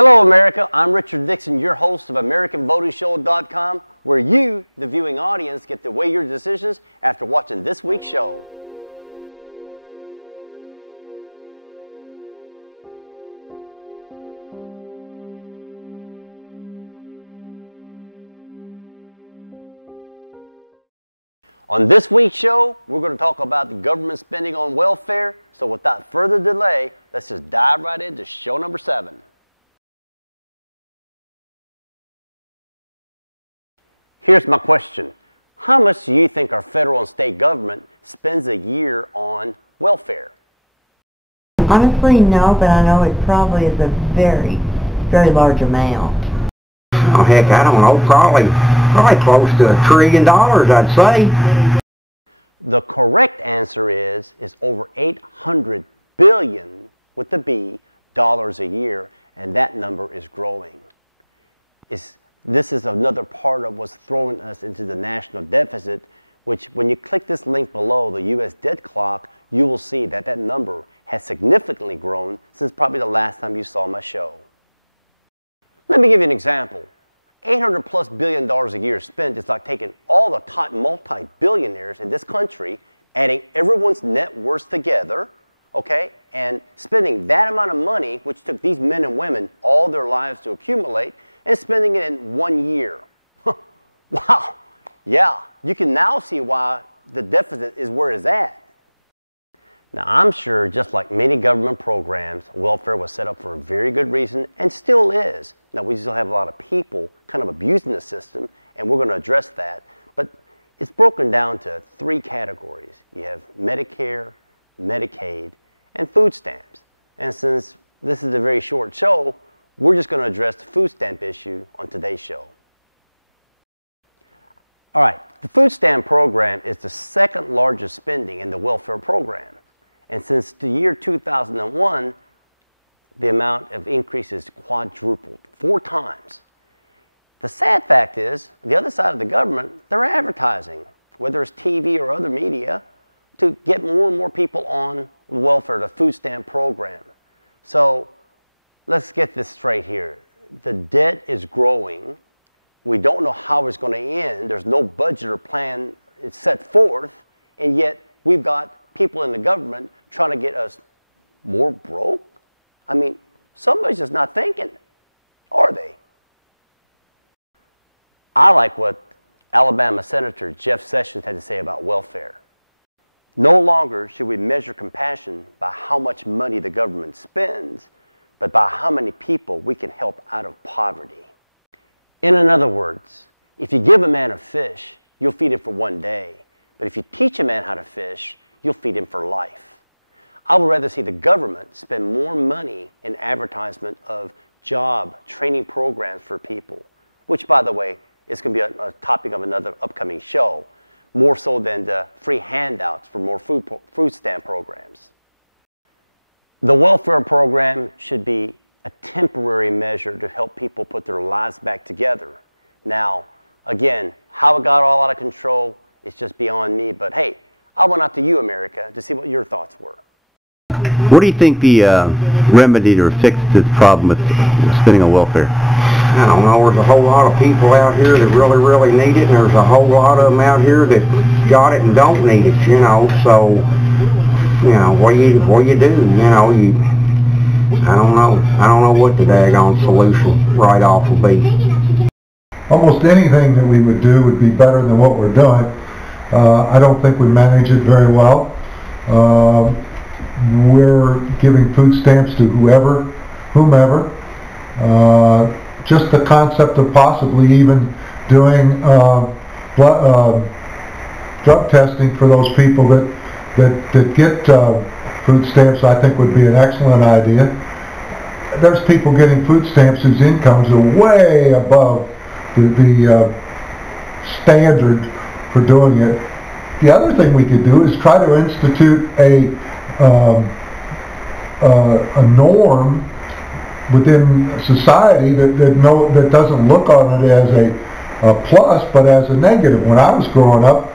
Hello America, I'm Richard Dixon, your host of AmericanVotingShow.com, where you, the viewing audience, get to weigh your decisions after watching this week's show. On this week's show, we're going to talk about the government spending on welfare, so without further delay, let's just dive right into show number 7. Here's my question. How much do you think our federal and state government spends a year on welfare? Honestly, no, but I know it probably is a very, very large amount. Oh, heck, I don't know. Probably close to $1 trillion, I'd say. The correct answer is over 800 billion, with the B, dollars a year, and that number is growing. This is another part of what's throwing us into the national deficit, which when you click this link below, the U.S. debt clock, you will see that that number has significantly grown since probably the last time you saw my show. Let me give you an example. $800+ billion a year spent is like taking all the top multi-billionaires in this country, adding everyone's net worth together, okay, and spending that amount of money, which took these men and women all their lives to accumulate, and spending it in 1 year. Wow. Yeah, you can now see why the deficit is where it's at. Now, I'm sure just like many government programs, welfare was set up for a very good reason and still is. Now, we still have a lot of people kind of abusing the system, and we're going to address that. But it's broken down to 3 categories. You have Medicare, Medicaid, and food stamps. And since this is a very short show, we're just going to address the food stamp issue on today's show. All right, the food stamp program is the second largest spending in the welfare program. And since the year 2001, the amount of increase is quadrupled, 4 times. The sad fact is, the other side of the government, they're advertising, whether it's TV or other media, to get more and more people on welfare, the food stamp program. So let's get this straight here. The debt is growing. We don't know how it's going to end. There's no budget or plan it's set forth, and yet we've got people in the government trying to get us more broke? I mean, somebody's just not thinking, are they? I like what Alabama Senator Jeff Sessions had to say about welfare. No longer should we measure compassion by how much money the government spends, but by how many people we can help out of poverty. In other words, if you give a man a fish, you'll feed him for 1 day. But if you teach a man how to fish, you'll feed him for life. I would rather see the government spend more money in advertisement of job training programs for people, which, by the way, is going to be a topic of another upcoming show, more so than the free handouts for more food stamp programs. The welfare program should be a temporary measure to help people put their lives back together. Now, again, how it got all out of control is just beyond me, but hey, I went out to you, America, to see what your thoughts were. What do you think the remedy to fix this problem with spending on welfare? I don't know. There's a whole lot of people out here that really, really need it, and there's a whole lot of them out here that got it and don't need it, you know. So, you know, what do you do? You know, I don't know what the daggone solution right off will be. Almost anything that we would do would be better than what we're doing. I don't think we manage it very well. We're giving food stamps to whomever. Just the concept of possibly even doing drug testing for those people that get food stamps, I think would be an excellent idea. There's people getting food stamps whose incomes are way above the standard for doing it. The other thing we could do is try to institute a norm within society that doesn't look on it as a plus, but as a negative. When I was growing up,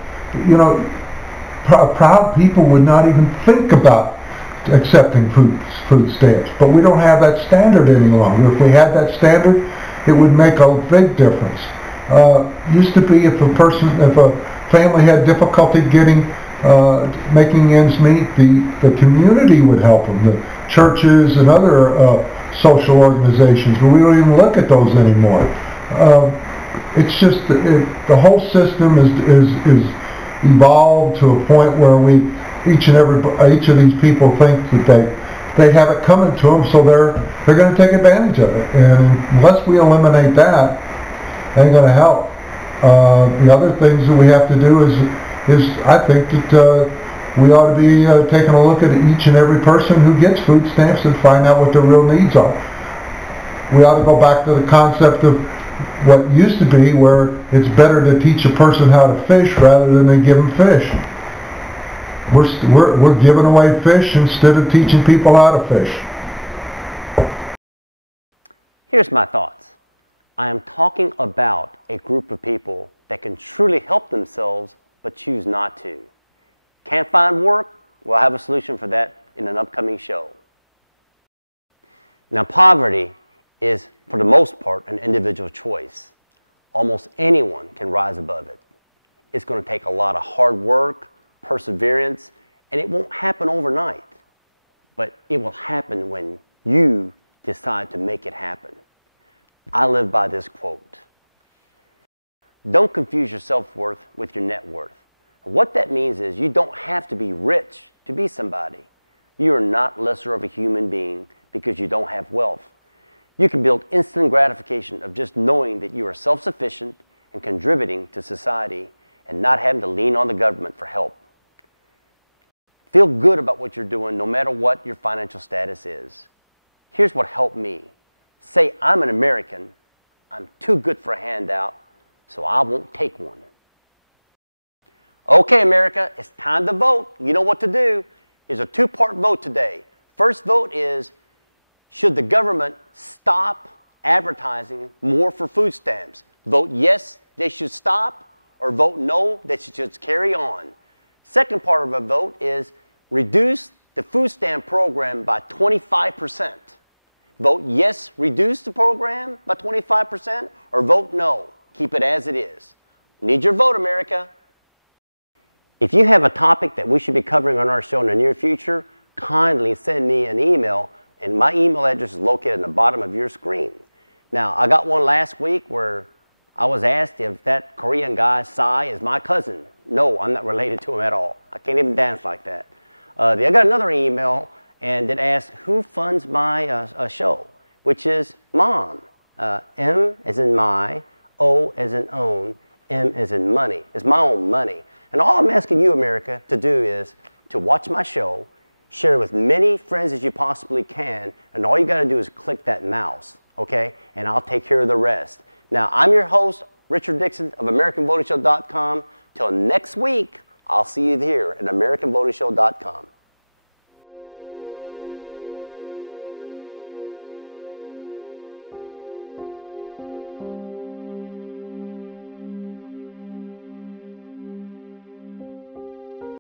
you know, proud people would not even think about accepting food stamps. But we don't have that standard any longer. If we had that standard, it would make a big difference. Used to be if a family had difficulty making ends meet, the community would help them, the churches and other social organizations, but we don't even look at those anymore. It's just the whole system is evolved to a point where each of these people think that they have it coming to them, so they're going to take advantage of it. And unless we eliminate that, it ain't going to help. The other things that we have to do is I think that we ought to be taking a look at each and every person who gets food stamps and find out what their real needs are. We ought to go back to the concept of what used to be, where it's better to teach a person how to fish rather than to give them fish. We're giving away fish instead of teaching people how to fish. Here's my thoughts. I am talking about a group of people that can truly help themselves but choose not to. Can't find work? We'll have a solution for that in an upcoming show. Now, poverty is, for the most part, an individual choice. Almost anyone can rise above it. It's going to take a lot of hard work, perseverance, and it won't happen overnight. But it will happen when you decide to make it happen. I live by this quote. Don't confuse your self-worth with your net worth. What that means is you don't have to be rich to be somebody. You are not lesser of a human being because you don't have wealth. You can build instant gratification of just knowing that you are self-sufficient and contributing to society and not having to lean on the government for help. Feel good about what you're doing no matter what your financial status is. Here's what helped me. Say, I'm an American, I'm too good for a handout, so I won't take one. Okay, America, it's time to vote. You know what to do. It's a two-part vote today. First vote is, should the government stop advertising more for food stamps? Vote yes, they should stop, or vote no, they should just carry on. Second part of a vote is reduce the food stamp program by 25%. Vote yes, reduce the program by 25%, or vote no, keep it as it is. Need your vote, America. If you have a topic that we should be covering on our show in the near future, kindly send me an email, and my email address is located at the bottom of your screen. Now, I got one last week where I was asked if that Korean guy, Psy, is my cousin. No, I'm not related to him at all. I can't even dance like that. I got another email, and it asked who funds my show, which is Mom. M as in my, O as in own, M as in money. It's my own money. And all I'm asking you, America, to do is to watch my show, share it with many friends as you possibly can, and all you got to do is click that mouse, okay? And I'll take care of the rest. Now, I'm your host, Richard Dixon of AmericanVotingShow.com. Till next week, I'll see you here at AmericanVotingShow.com.